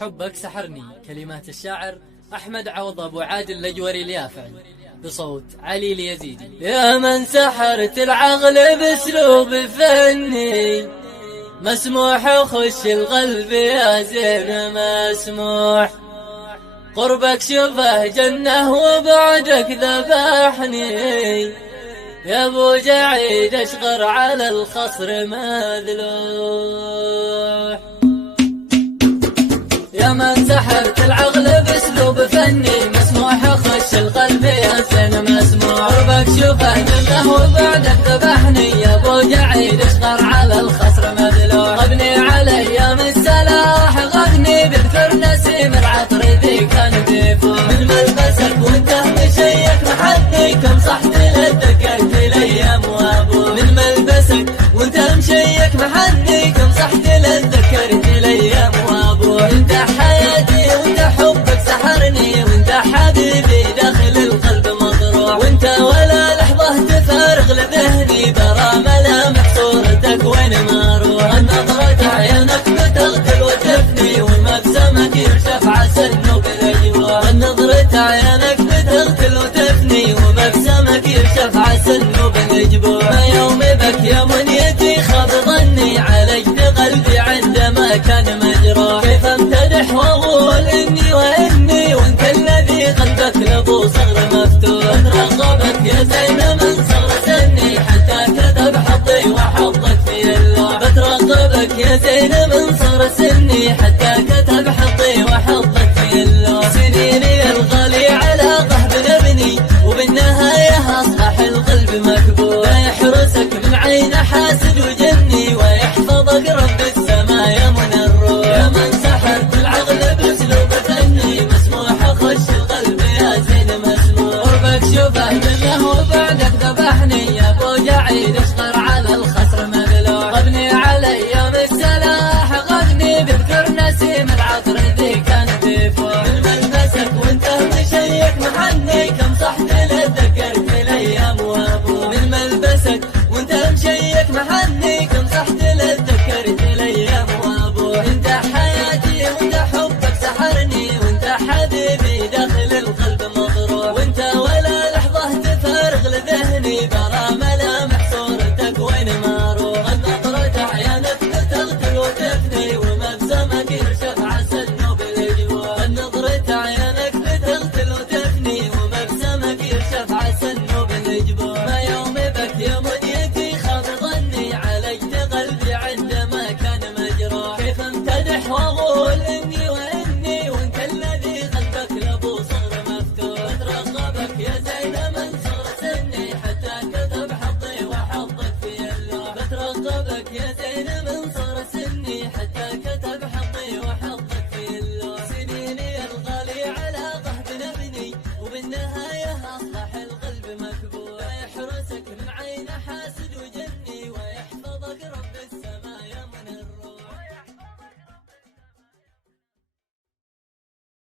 حبك سحرني. كلمات الشاعر أحمد عوض أبو عادل الأجوري اليافعي، بصوت علي اليزيدي. يا من سحرت العقل باسلوب فني مسموح، وخش القلب يا زين مسموح. قربك شوفه جنة وبعدك ذبحني، يا ابو جعيد اشغر على الخصر مذلوح. يا من سحرت العقل باسلوب فني مسموح، خش القلب يا زين مسموح. قربك شوفه جنة وبعدك ذبحني، يا ابو جعيد اشغر على الخصر مذلوح. ابني على ايام السلاح غني بذكر نسيم العطر ذي كان بيفوح. من ملبسك وانت مشيك محدي كم صحت للذكرت الايام وابوح. من ملبسك وانت مشيك محدي كم صحت للذكرت الايام وابوح. انت حياتي وانت حبك سحرني، وانت حبيبي داخل القلب مطروح. وانت ولا لحظة تفارغ لذهني برا ملامح صورتك وين ما اروح. نظرة عينك بتغتل وتفني، ومبسمك يرشف عسى النوب الاجواء. نظرة عينك بتغتل وتفني، ومبسمك يرشف عسى النوب الاجواء. ما يوم بك يا منيتي خاب ظني، عالجت قلبي عندما كان مجروح. كيف امتدح واقول اني واني وانت الذي قلبك لابو صغر مفتوح. رغبك يا زين من صغر سني حتى كتب حظي وحظك في اللوح. بترغبك يا زين من صغر سني حتى كتب حظي